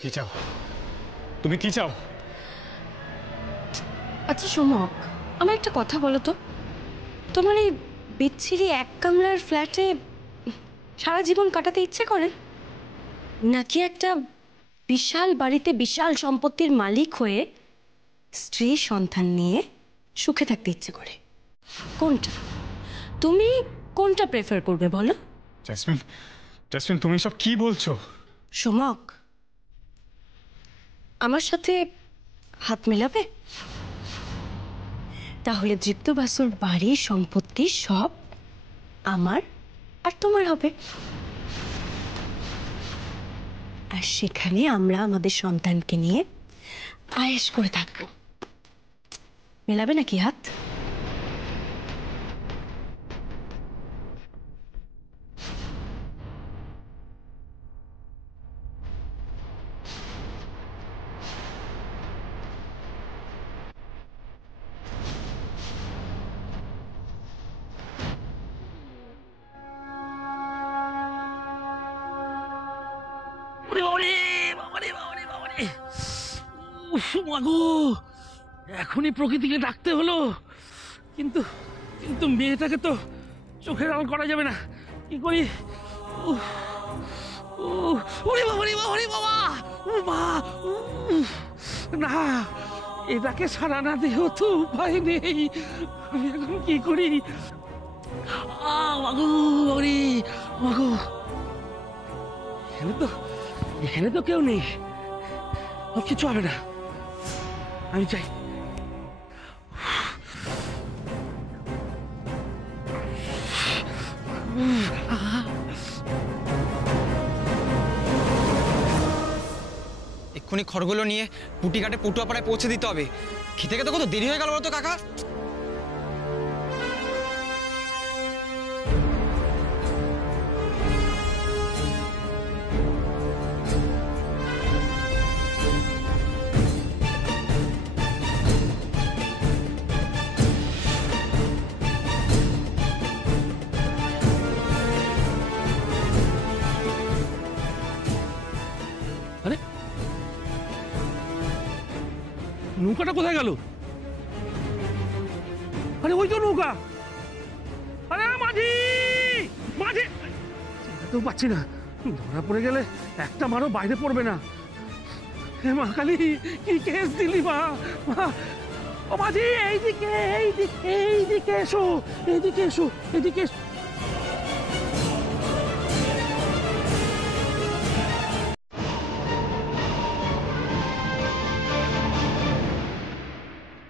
কি চাও? তুমি কি চাও? আচ্ছা সোমক, আমার একটা কথা বলো তো, তোমার এই বিচ্ছিরি এক কামরার ফ্ল্যাটে সারা জীবন কাটাতে ইচ্ছে করে, নাকি একটা বিশাল বাড়িতে বিশাল সম্পত্তির মালিক হয়ে স্ত্রী সন্তান নিয়ে সুখে থাকতে ইচ্ছে করে? কোনটা তুমি কোনটা প্রেফার করবে বলো? জেসমিন, জেসমিন তুমি সব কি বলছো? সোমক, আমার সাথে হাত মেলাবে? তাহলে দৃপ্ত বাসুর বাড়ি সম্পত্তি সব আমার আর তোমার হবে, আর সেখানে আমরা আমাদের সন্তানকে নিয়ে আয়েশ করে থাকবো। মেলাবে নাকি হাত? এখনই প্রকৃতিকে ডাকতে হলো, কিন্তু কিন্তু মেয়েটাকে তো চোখের আড়াল করা যাবে না। কি করি? ওরে বাবা রে বাবা রে বাবা, ও মা, না, এটাকে সারা না দেও তো উপায় নেই। আমি এখন কি করি? মাগো ওরে মাগো, এখানে তো কেউ নেই, কিছু হবে না, আমি চাই। এক্ষুনি খড়গুলো নিয়ে পুটিঘাটে পটুয়াপাড়ায় পৌঁছে দিতে হবে। খেতে খেতে কত দেরি হয়ে গেল বলতো কাকা। আরে নৌকাটা কোথায় গেল? আরে ওই তো নৌকা। আরে মাঝি, মাঝি, তো পাচ্ছি না, ধরা পড়ে গেলে একটা মারও বাইরে পড়বে না। হে মা কালী, কি কেস দিলি মা? ও মাঝি, এইদিকে এইদিকে এইদিকে এসো, এইদিকে এসো, এদিকে এসো।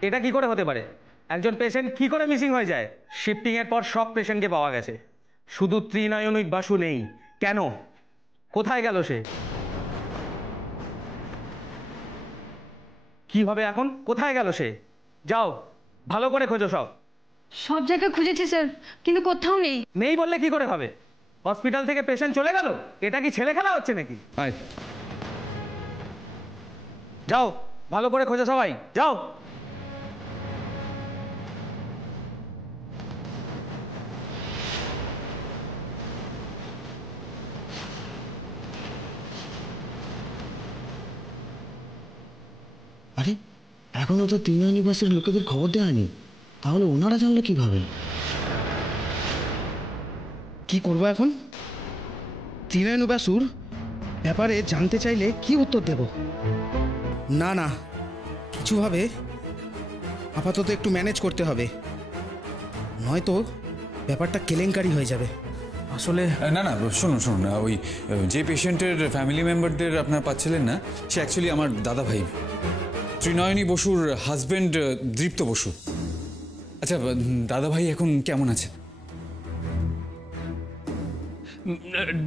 এটা কি করে হতে পারে? একজন পেশেন্ট কি করে মিসিং হয়ে যায়? শিফটিং এর পর সব পেশেন্টকে পাওয়া গেছে, শুধু ত্রিনয়নী বাসু নেই। কেন? কোথায় গেল সে? কি হবে এখন? কোথায় গেল সে? যাও ভালো করে খোঁজো। সব জায়গায় খুঁজেছি স্যার, কিন্তু কোথাও নেই। নেই বললে কি করে হবে? হসপিটাল থেকে পেশেন্ট চলে গেল, এটা কি ছেলে খেলা হচ্ছে নাকি? যাও ভালো করে খোঁজো সবাই, যাও। আরে এখনো তো ত্রিনয়নী বাসের লোকেদের খবর দেওয়া হয়নি, তাহলে ওনারা জানলে কিভাবে? কি করবো এখন? ত্রিনয়নী বাসুর ব্যাপারে জানতে চাইলে কি উত্তর দেব? না না, কিছুভাবে আপাতত একটু ম্যানেজ করতে হবে, নয়তো ব্যাপারটা কেলেঙ্কারি হয়ে যাবে। আসলে না না, শুনুন শুনুন, ওই যে পেশেন্টের ফ্যামিলি মেম্বারদের আপনারা পাচ্ছিলেন না, সে অ্যাকচুয়ালি আমার দাদা ভাই, ত্রিনয়নী বসুর হাজব্যান্ড দৃপ্ত বসু। আচ্ছা দাদা ভাই এখন কেমন আছে?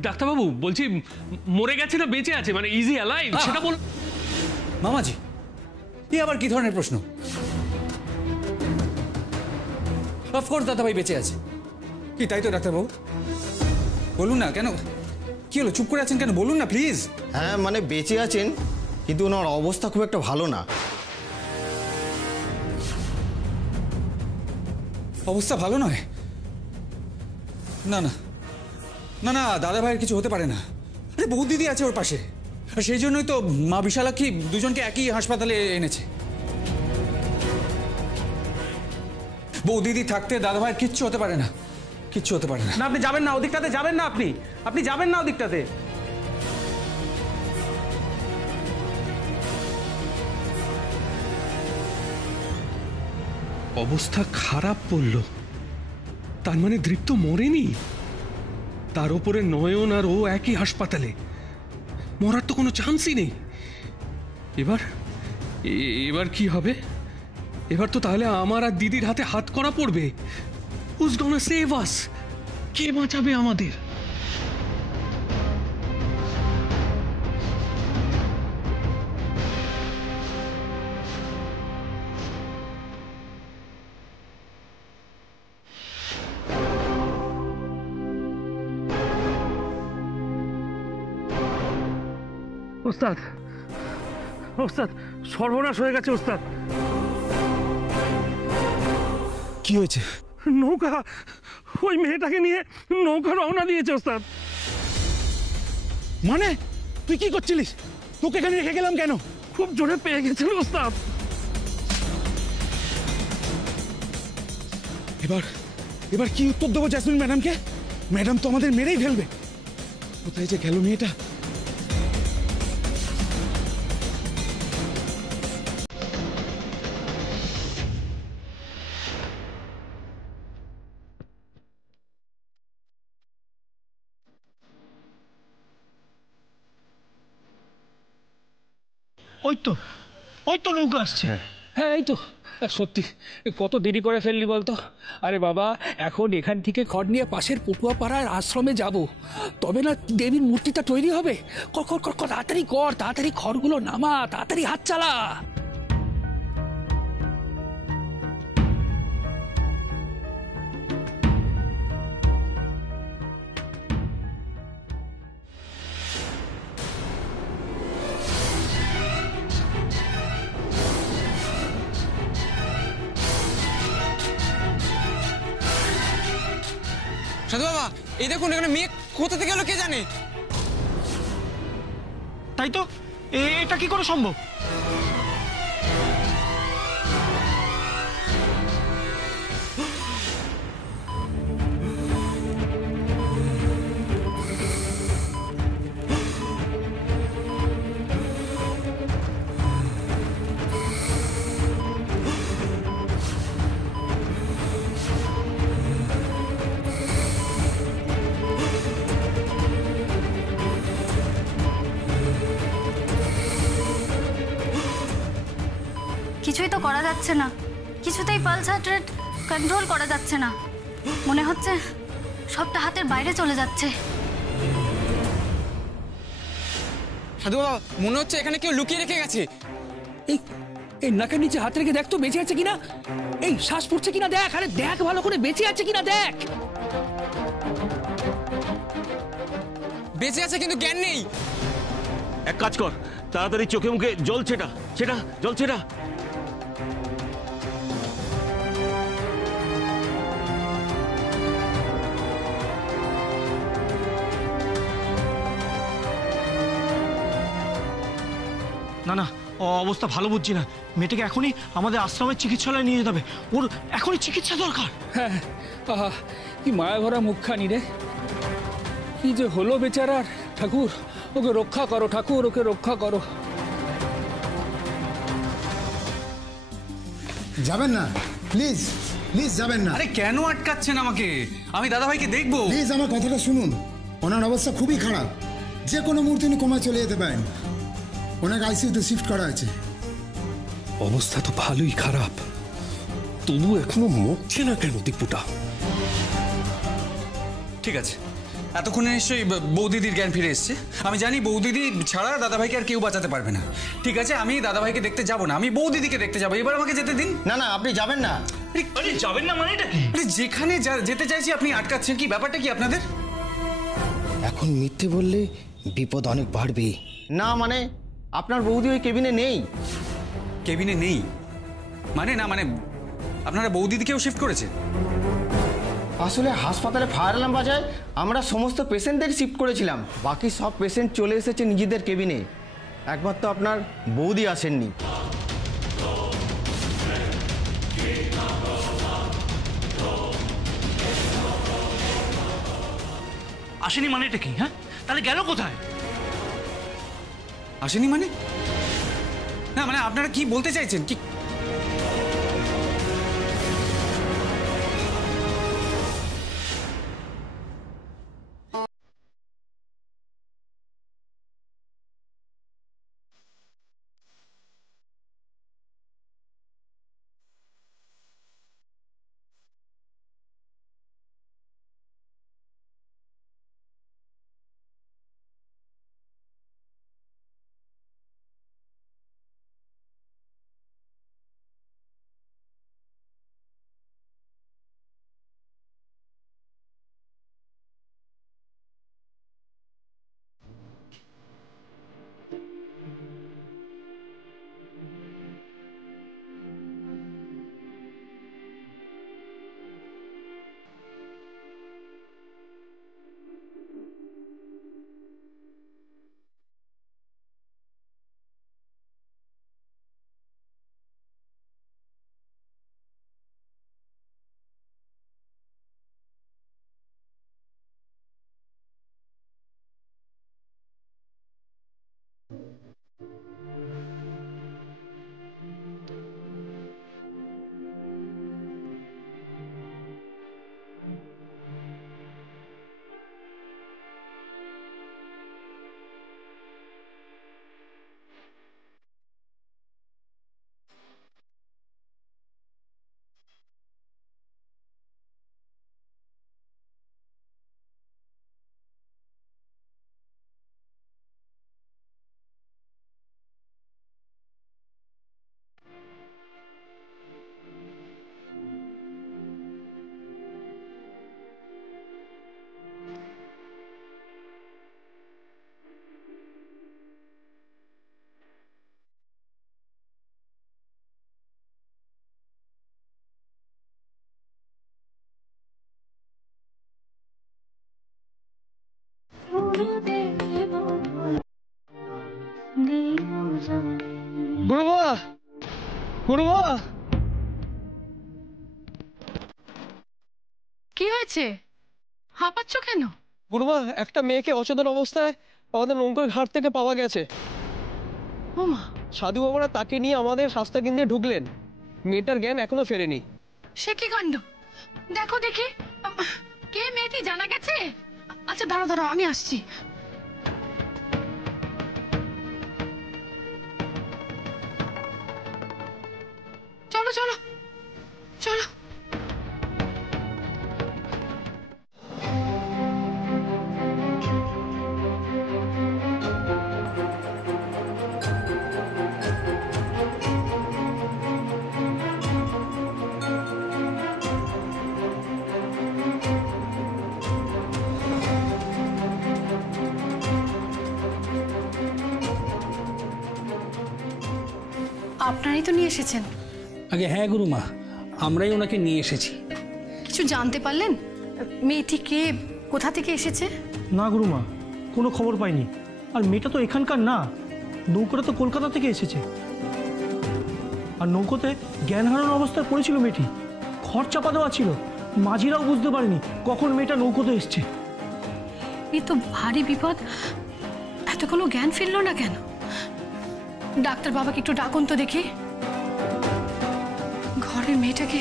ডাক্তারবাবু বলছি, মরে গেছে না বেঁচে আছে, মানে ইজি অ্যালাইভ সেটা বল। মামাজি, এ আবার কি ধরনের প্রশ্ন? অফকোর্স দাদা ভাই বেঁচে আছে। কি তাই তো ডাক্তারবাবু? বলুন না, কেন কি হলো, চুপ করে আছেন কেন? বলুন না প্লিজ। হ্যাঁ মানে বেঁচে আছেন, কিন্তু ওনার অবস্থা খুব একটা ভালো না। অবস্থা ভালো নয়? না না না না, দাদা ভাইয়ের কিছু হতে পারে না। আরে বৌদিদি আছে ওর পাশে, আর সেই জন্যই তো মা বিশালাক্ষী দুজনকে একই হাসপাতালে এনেছে। বৌদিদি থাকতে দাদাভাইয়ের কিচ্ছু হতে পারে না, কিচ্ছু হতে পারে না। না আপনি যাবেন না ওদিকটাতে, যাবেন না আপনি যাবেন না ওদিকটাতে। অবস্থা খারাপ পড়ল, তার মানে দৃপ্ত মরেনি? তার উপরে নয়ন আর ও একই হাসপাতালে, মরার তো কোনো চান্সই নেই। এবার কি হবে? এবার তো তাহলে আমার আর দিদির হাতে হাত করা পড়বে। Who's gonna save us? কে বাঁচাবে আমাদের? ওস্তাদ, ওস্তাদ, সর্বনাশ হয়ে গেছে ওস্তাদ। কি হয়েছে? নৌকা, ওই মেয়েটাকে নিয়ে নৌকা রওনা দিয়েছে ওস্তাদ। মানে তুই কি করছিলিস? তোকে এখানে রেখে গেলাম কেন? খুব জোরে পেয়ে গেছিল ওস্তাদ। এবার কি উত্তর দেবো জেসমিন ম্যাডামকে? ম্যাডাম তো আমাদের মেরেই ফেলবে। কোথায় যে গেল মেয়েটা? ওই তো নৌকা আসছে। হ্যাঁ এই তো, সত্যি কত দেরি করে ফেললি বলতো। আরে বাবা, এখন এখান থেকে খড় নিয়ে পাশের পটুয়া পাড়ার আশ্রমে যাব, তবে না দেবীর মূর্তিটা তৈরি হবে। কর কর কর, তাড়াতাড়ি কর, তাড়াতাড়ি খড়গুলো নামা, তাড়াতাড়ি হাত চালা। সাধু বাবা, এই দেখুন এখানে মেয়ে কোথা থেকে এলো কে জানে। তাই তো, এটা কি করে সম্ভব? কিছুই তো করা যাচ্ছে না, কিছুতেই পালস হার্ট রেট কন্ট্রোল করা যাচ্ছে না। মনে হচ্ছে সবটা হাতের বাইরে চলে যাচ্ছে। সাধু বাবা, মনে হচ্ছে এখানে কেউ লুকিয়ে রেখে গেছে। এই এই নাকের নিচে হাত রেখে দেখ তো বেঁচে আছে কিনা, এই শ্বাস পড়ছে কিনা দেখ, আরে দেখ ভালো করে বেঁচে আছে কিনা দেখ। বেঁচে আছে কিন্তু জ্ঞান নেই। এক কাজ কর, তাড়াতাড়ি চোখে মুখে জল ছেটা, জল ছেটা। না না, অবস্থা ভালো বুঝছি না। মেয়েটাকে এখনই আমাদের আশ্রমের চিকিৎসালয়ে নিয়ে যেতে হবে, ওর এখনই চিকিৎসা দরকার। হ্যাঁ, আহা কি মায়া ভরা মুখখানি রে, কি যে হলো বেচারার। ঠাকুর ওকে রক্ষা করো, ঠাকুর ওকে রক্ষা করো। যাবেন না, প্লিজ প্লিজ যাবেন না। আরে কেন আটকাচ্ছেন আমাকে? আমি দাদাভাইকে দেখবো। প্লিজ আমার কথাটা শুনুন। ওনার অবস্থা খুবই খারাপ, যে কোনো মুহূর্তে উনি কোমায় চলে যেতে পারেন। ওনাকে আইসিইউতে শিফট করা হয়েছে। অবস্থা তো ভালোই খারাপ, তবু এখনো মরছে না কেন দীপুটা? ঠিক আছে, এতক্ষণে নিশ্চয়ই বৌদিদির জ্ঞান ফিরে এসছে। আমি জানি বৌদিদি ছাড়া দাদাভাইকে আর কেউ বাঁচাতে পারবে না। ঠিক আছে, আমি দাদাভাইকে দেখতে যাব না, আমি বৌদিদিকে দেখতে যাবো। এবার আমাকে যেতে দিন। না না, আপনি যাবেন না। যাবেন না মানে এটা কি? আরে যেখানে যেতে চাইছি আপনি আটকাচ্ছেন, কি ব্যাপারটা কি আপনাদের? এখন মিথ্যে বললে বিপদ অনেক বাড়বে। না মানে আপনার বৌদি ওই কেবিনে নেই। কেবিনে নেই মানে? না মানে আপনারা বৌদিদিকেও শিফট করেছে? আসলে হাসপাতালে ফায়ার অ্যালার্ম বাজায় আমরা সমস্ত পেশেন্টদের শিফট করেছিলাম, বাকি সব পেশেন্ট চলে এসেছে নিজেদের কেবিনে। একবার তো আপনার বৌদি আসেননি। আসেনি মানে এটা কি? হ্যাঁ, তাহলে গেল কোথায়? আসেনি মানে? না মানে আপনারা কি বলতে চাইছেন? কি কি হয়েছে? হাঁপাচ্ছ কেন? গুরুমা, একটা মেয়েকে অচেতন অবস্থায় আমাদের নৌকার ঘাট থেকে পাওয়া গেছে। ওমা, সাধু বাবারা তাকে নিয়ে আমাদের স্বাস্থ্যকেন্দ্রে ঢুকলেন। মেয়েটার জ্ঞান এখনো ফেরেনি। সে কি কাণ্ড! দেখো দেখি, কে মেয়েটি জানা গেছে? আচ্ছা দাঁড়াও দাঁড়াও, আমি আসছি। চলো চলো চলো। আপনারাই তো নিয়ে এসেছেন। আগে হ্যাঁ গুরুমা, আমরাই ওনাকে নিয়ে এসেছি। কিছু জানতে পারলেন? মেয়েটি কে, কোথা থেকে এসেছে? না গুরুমা, কোনো খবর পাইনি। আর মেয়েটা তো এখানকার না, নৌকোটা তো কলকাতা থেকে এসেছে। আর নৌকোতে জ্ঞান হারানোর অবস্থায় পড়েছিল মেয়েটি। খড় চাপা দেওয়া ছিল, মাঝিরাও বুঝতে পারেনি কখন মেয়েটা নৌকোতে এসছে। এ তো ভারী বিপদ। এতগুলো জ্ঞান ফিরল না কেন? ডাক্তার বাবাকে একটু ডাকুন তো দেখি। ঘরের মেয়েটাকে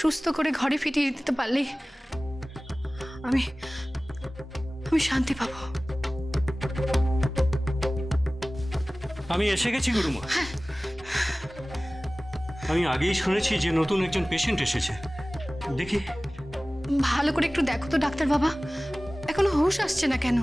সুস্থ করে ঘরে ফিরিয়ে দিতে পারলে আমি শান্তি পাবো। আমি এসে গেছি গুরুমা। আমি আগেই শুনেছি যে নতুন একজন পেশেন্ট এসেছে। দেখি। ভালো করে একটু দেখো তো ডাক্তার বাবা, এখনো হুঁশ আসছে না কেন?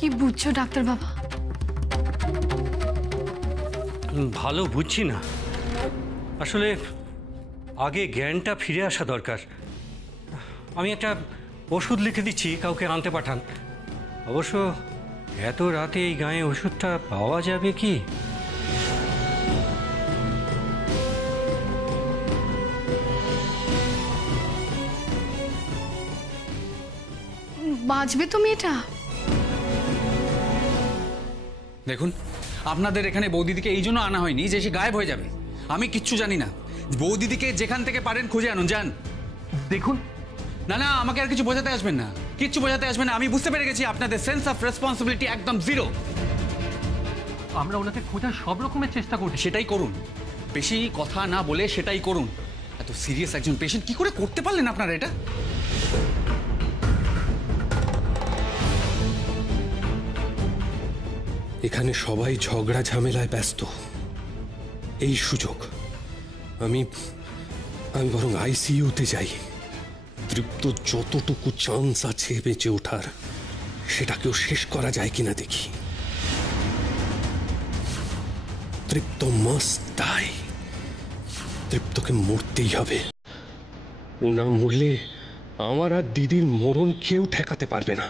কি বুঝছো ডাক্তার বাবা? ভালো বুঝছি না। আসলে আগে জ্ঞানটা ফিরে আসা দরকার। আমি একটা ওষুধ লিখে দিচ্ছি, কাউকে আনতে পাঠান। অবশ্য এত রাতে এই গায়ে ওষুধটা পাওয়া যাবে কি? বাঁচবে তো মেয়েটা? দেখুন, আপনাদের এখানে বৌদিদিকে এই জন্য আনা হয়নি যে সে গায়েব হয়ে যাবে। আমি কিচ্ছু জানি না। বৌদিদিকে যেখান থেকে পারেন খুঁজে আনুন, যান। দেখুন, না না, আমাকে আর কিছু বোঝাতে আসবেন না, কিচ্ছু বোঝাতে আসবেন না। আমি বুঝতে পেরে গেছি আপনাদের সেন্স অফ রেসপন্সিবিলিটি একদম জিরো। আমরা ওনাকে খোঁজার সব রকমের চেষ্টা করছি। সেটাই করুন, বেশি কথা না বলে সেটাই করুন। এত সিরিয়াস একজন পেশেন্ট কি করে করতে পারলেন আপনারা এটা? এখানে সবাই ঝগড়া ঝামেলায় ব্যস্ত। এই সুযোগ আমি বরং আইসিইউতে যাই। তৃপ্ত যতটুকু চান্স আছে বেঁচে ওঠার, সেটাকেও শেষ করা যায় কিনা দেখি। তৃপ্ত মাস্ট ডাই। তৃপ্তকে মরতেই হবে। ও না মরলে আমার আর দিদির মরণ কেউ ঠেকাতে পারবে না।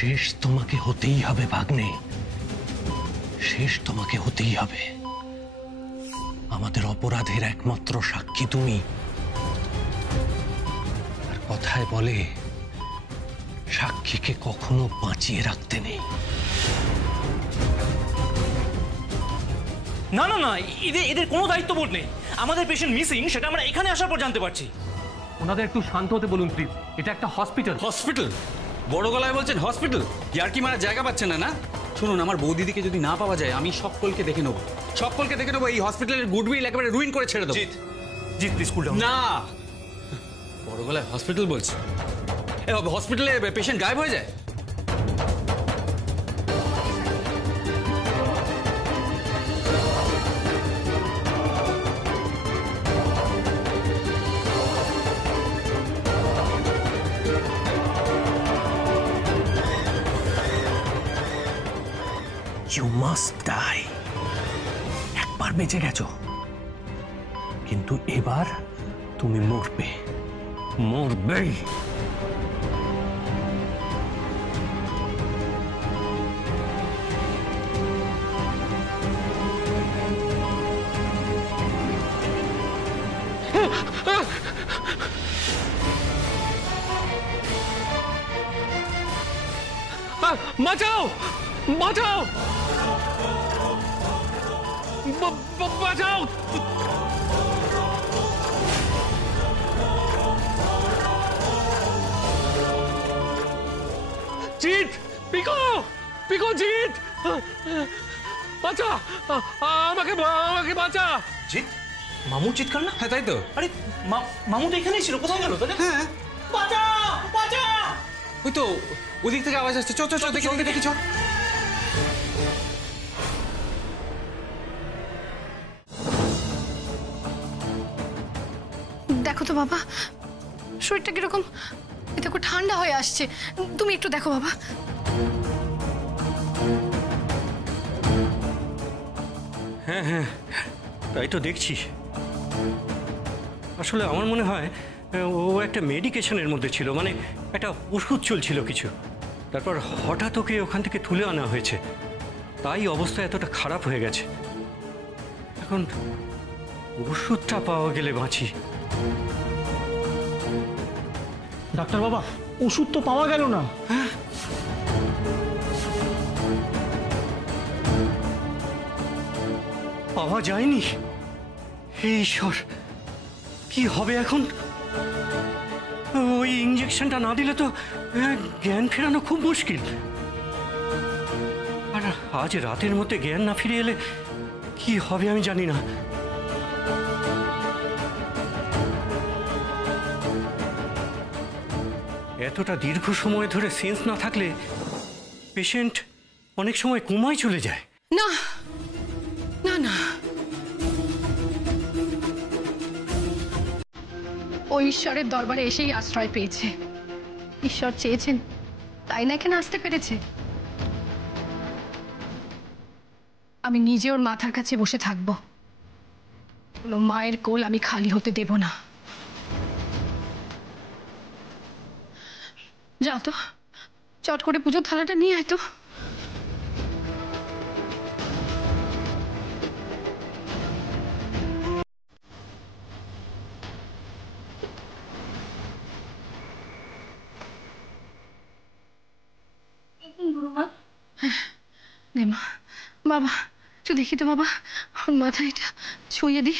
শেষ তোমাকে হতেই হবে ভাগ্নে, শেষ তোমাকে হতেই হবে। আমাদের অপরাধের একমাত্র সাক্ষী তুমি। আর কথায় বলে, সাক্ষীকে কখনো বাঁচিয়ে রাখতে নেই। না না না, এদের কোনো দায়িত্ববোধ নেই। আমাদের পেশেন্ট মিসিং, সেটা আমরা এখানে আসার পর জানতে পারছি। ওনাদের একটু শান্ত হতে বলুন প্লিজ। এটা একটা হসপিটাল। হসপিটাল? বড় গলায় বলছেন হসপিটাল? ইয়ার কি মারার জায়গা পাচ্ছেন না? না শুনুন, আমার বৌদিদিকে যদি না পাওয়া যায়, আমি সকলকে দেখে নেবো, সকলকে দেখে নেবো। এই হসপিটালের গুডউইল একেবারে রুইন করে ছেড়ে দেবো। Jeet please cool down. না, বড় গলায় হসপিটাল বলছে। হসপিটালে পেশেন্ট গায়েব হয়ে যায়? You must die. একবার বেঁচে গেছো, কিন্তু এবার তুমি মরবে, মরবেই। বাঁচাও, বাঁচাও, বাঁচাও। জিৎ, পিকো, পিকো, জিৎ, বাঁচা, আমাকে বাঁচা। জিৎ, মামুর চিৎকার না? হ্যাঁ তাই তো। আরে মামু তো এখানেই ছিল, কোথায় গেল? হ্যাঁ, বাঁচা, বাঁচা। ওই তো ওদিক থেকে আওয়াজ আসছে। চল চল চল, দেখি দেখি, চল। দেখো তো বাবা, শরীরটা কিরকম দেখো ঠান্ডা হয়ে আসছে। তুমি একটু দেখো বাবা। হ্যাঁ হ্যাঁ, তাই তো দেখছি। আসলে আমার মনে হয় ও একটা মেডিকেশনের মধ্যে ছিল, মানে একটা ওষুধ চলছিল কিছু। তারপর হঠাৎ ওকে ওখান থেকে তুলে আনা হয়েছে, তাই অবস্থা এতটা খারাপ হয়ে গেছে। এখন ওষুধটা পাওয়া গেলে বাঁচি। ডাক্তার বাবা, ওষুধ তো পাওয়া গেল না। পাওয়া যায়নি? হে ঈশ্বর, কি হবে এখন? ওই ইঞ্জেকশনটা না দিলে তো জ্ঞান ফেরানো খুব মুশকিল। আর আজ রাতের মধ্যে জ্ঞান না ফিরে এলে কি হবে আমি জানি না। এতটা দীর্ঘ সময় ধরে সেন্স না থাকলে পেশেন্ট অনেক সময় কোমায় চলে যায়। না না না, ও ঈশ্বরের দরবারে এসেই আশ্রয় পেয়েছে। ঈশ্বর চেয়েছেন তাই না এখানে আসতে পেরেছে। আমি নিজে ওর মাথার কাছে বসে থাকবো, কোনো মায়ের কোল আমি খালি হতে দেব না। যাও তো, চট করে পুজোর থালাটা নিয়ে আয় তো। নে মা, বাবা তুই দেখি তো বাবা, ওর মাথায় এটা ছুঁয়ে দি।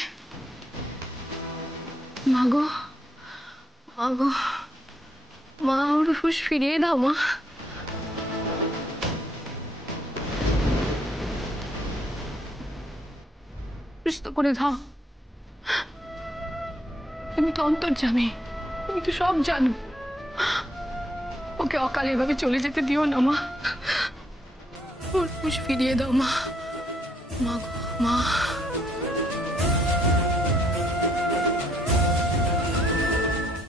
মাগো মাগো, মা ওর হুঁশ ফিরিয়ে দাও মা। সুস্থ করে দাও। তুমি তো অন্তর্যামী, তুমি তো সব জানো। ওকে অকালে এভাবে চলে যেতে দিও না মা। ওর হুঁশ ফিরিয়ে দাও মা। মা গো মা।